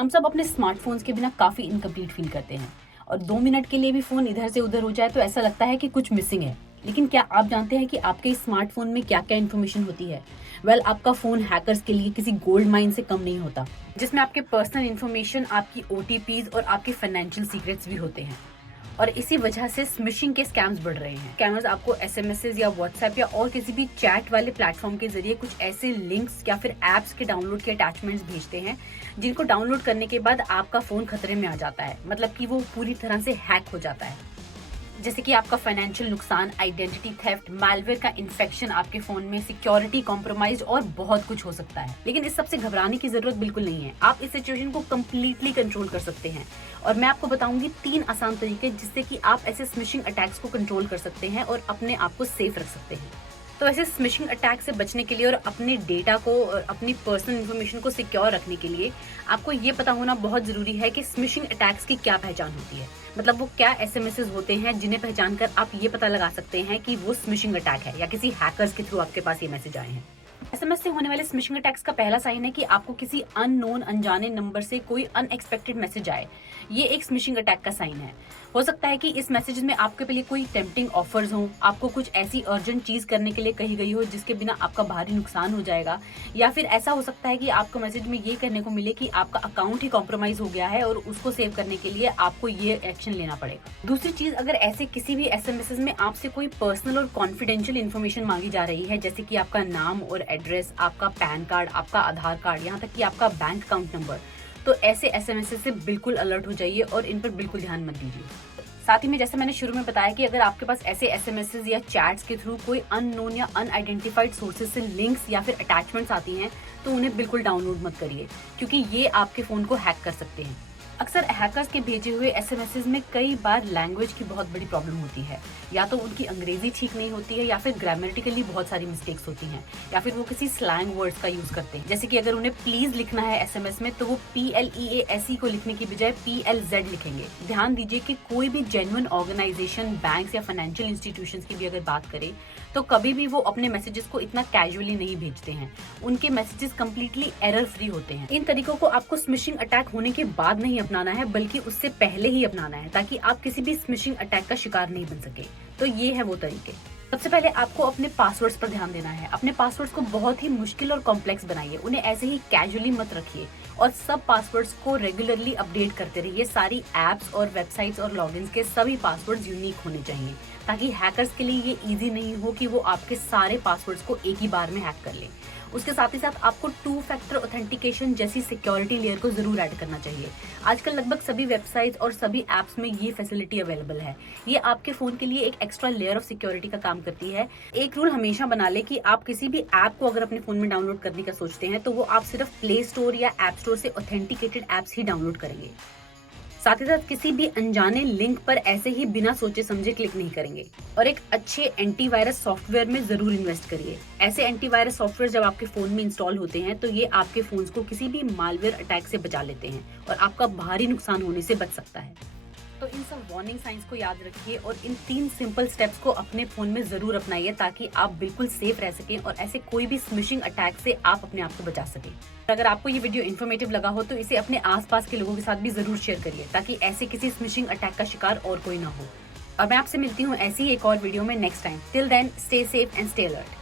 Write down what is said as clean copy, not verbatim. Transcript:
हम सब अपने स्मार्टफोन्स के बिना काफी इनकम्प्लीट फील करते हैं और 2 मिनट के लिए भी फोन इधर से उधर हो जाए तो ऐसा लगता है कि कुछ मिसिंग है। लेकिन क्या आप जानते हैं कि आपके स्मार्टफोन में क्या क्या इन्फॉर्मेशन होती है? आपका फोन हैकर्स के लिए किसी गोल्ड माइन से कम नहीं होता, जिसमें आपके पर्सनल इन्फॉर्मेशन, आपकी ओटीपीज और आपके फाइनेंशियल सीक्रेट्स भी होते हैं। और इसी वजह से स्मिशिंग के स्कैम्स बढ़ रहे हैं। स्कैमर्स आपको एसएमएस या व्हाट्सएप या और किसी भी चैट वाले प्लेटफॉर्म के जरिए कुछ ऐसे लिंक्स या फिर एप्स के डाउनलोड के अटैचमेंट्स भेजते हैं, जिनको डाउनलोड करने के बाद आपका फोन खतरे में आ जाता है। मतलब कि वो पूरी तरह से हैक हो जाता है। जैसे कि आपका फाइनेंशियल नुकसान, आइडेंटिटी थेफ्ट, मैलवेयर का इन्फेक्शन आपके फोन में, सिक्योरिटी कॉम्प्रोमाइज और बहुत कुछ हो सकता है। लेकिन इस सबसे घबराने की जरूरत बिल्कुल नहीं है। आप इस सिचुएशन को कम्प्लीटली कंट्रोल कर सकते हैं और मैं आपको बताऊंगी 3 आसान तरीके जिससे कि आप ऐसे स्मिशिंग अटैक्स को कंट्रोल कर सकते हैं और अपने आप को सेफ रख सकते हैं। तो ऐसे स्मिशिंग अटैक से बचने के लिए और अपने डेटा को और अपनी पर्सनल इन्फॉर्मेशन को सिक्योर रखने के लिए आपको ये पता होना बहुत जरूरी है कि स्मिशिंग अटैक्स की क्या पहचान होती है। मतलब वो क्या एसएमएस होते हैं जिन्हें पहचान कर आप ये पता लगा सकते हैं कि वो स्मिशिंग अटैक है या किसी हैकर्स के थ्रू आपके पास ये मैसेज आए हैं। एसएमएस से होने वाले स्मिशिंग अटैक्स का पहला साइन है कि आपको किसी अननोन अनजाने नंबर से कोई अनएक्सपेक्टेड मैसेज आए। ये एक स्मिशिंग अटैक का साइन है। हो सकता है कि इस मैसेज में आपके लिए कोई टेम्पटिंग ऑफर्स हो, आपको कुछ ऐसी अर्जेंट चीज करने के लिए कही गई हो जिसके बिना आपका भारी नुकसान हो जाएगा, या फिर ऐसा हो सकता है कि आपको मैसेज में ये करने को मिले कि आपका अकाउंट ही कॉम्प्रोमाइज हो गया है और उसको सेव करने के लिए आपको ये एक्शन लेना पड़ेगा। दूसरी चीज, अगर ऐसे किसी भी एसएमएस में आपसे कोई पर्सनल और कॉन्फिडेंशियल इन्फॉर्मेशन मांगी जा रही है, जैसे कि आपका नाम और एड्रेस, आपका पैन कार्ड, आपका आधार कार्ड, यहाँ तक कि आपका बैंक अकाउंट नंबर, तो ऐसे एसएमएस से बिल्कुल अलर्ट हो जाइए और इन पर बिल्कुल ध्यान मत दीजिए। साथ ही में जैसे मैंने शुरू में बताया कि अगर आपके पास ऐसे एसएमएस या चैट्स के थ्रू कोई अननोन या अनआइडेंटिफाइड सोर्सेज से लिंक्स या फिर अटैचमेंट्स आती हैं, तो उन्हें बिल्कुल डाउनलोड मत करिए, क्योंकि ये आपके फोन को हैक कर सकते हैं। अक्सर हैकर्स के भेजे हुए एसएमएस में कई बार लैंग्वेज की बहुत बड़ी प्रॉब्लम होती है। या तो उनकी अंग्रेजी ठीक नहीं होती है, या फिर ग्रामेटिकली बहुत सारी मिस्टेक्स होती हैं, या फिर वो किसी स्लैंग वर्ड्स का यूज करते हैं। जैसे कि अगर उन्हें प्लीज लिखना है एसएमएस में, तो वो PLEASE को लिखने की बजाय PLZ लिखेंगे। ध्यान दीजिए कि कोई भी जेन्युइन ऑर्गेनाइजेशन, बैंक्स या फाइनेंशियल इंस्टीट्यूशंस की भी अगर बात करें, तो कभी भी वो अपने मैसेजेस को इतना कैजुअली नहीं भेजते हैं। उनके मैसेजेस कंप्लीटली एरर फ्री होते हैं। इन तरीकों को आपको स्मिशिंग अटैक होने के बाद नहीं अपनाना है, बल्कि उससे पहले ही अपनाना है, ताकि आप किसी भी स्मिशिंग अटैक का शिकार नहीं बन सके। तो ये है वो तरीके। सबसे पहले आपको अपने पासवर्ड्स पर ध्यान देना है। अपने पासवर्ड्स को बहुत ही मुश्किल और कॉम्प्लेक्स बनाइए, उन्हें ऐसे ही कैजुअली मत रखिए और सब पासवर्ड्स को रेगुलरली अपडेट करते रहिए। सारी एप्स और वेबसाइट्स और लॉगिन्स के सभी पासवर्ड्स यूनिक होने चाहिए, ताकि हैकर्स के लिए ये इजी नहीं हो कि वो आपके सारे पासवर्ड्स को एक ही बार में हैक कर लें। उसके साथ ही साथ आपको 2 फैक्टर ऑथेंटिकेशन जैसी सिक्योरिटी लेयर को जरूर ऐड करना चाहिए। आजकल लगभग सभी वेबसाइट्स और सभी एप्स में ये फैसिलिटी अवेलेबल है। ये आपके फोन के लिए एक एक्स्ट्रा लेयर ऑफ सिक्योरिटी का काम करती है। एक रूल हमेशा बना ले कि आप किसी भी ऐप को अगर अपने फोन में डाउनलोड करने का सोचते हैं, तो वो आप सिर्फ प्ले स्टोर या ऐप स्टोर से ऑथेंटिकेटेड एप्स ही डाउनलोड करेंगे। साथ ही साथ किसी भी अनजाने लिंक पर ऐसे ही बिना सोचे समझे क्लिक नहीं करेंगे और एक अच्छे एंटीवायरस सॉफ्टवेयर में जरूर इन्वेस्ट करिए। ऐसे एंटीवायरस सॉफ्टवेयर जब आपके फोन में इंस्टॉल होते हैं, तो ये आपके फोन को किसी भी मालवेयर अटैक से बचा लेते हैं और आपका भारी नुकसान होने से बच सकता है। तो इन सब वार्निंग साइंस को याद रखिए और इन 3 सिंपल स्टेप्स को अपने फोन में जरूर अपनाइए, ताकि आप बिल्कुल सेफ रह सकें और ऐसे कोई भी स्मिशिंग अटैक से आप अपने आप को बचा सकें। अगर आपको ये वीडियो इन्फॉर्मेटिव लगा हो, तो इसे अपने आसपास के लोगों के साथ भी जरूर शेयर करिए, ताकि ऐसे किसी स्मिशिंग अटैक का शिकार और कोई ना हो। और मैं आपसे मिलती हूँ ऐसी ही एक और वीडियो में next time. Till then, stay safe and stay alert.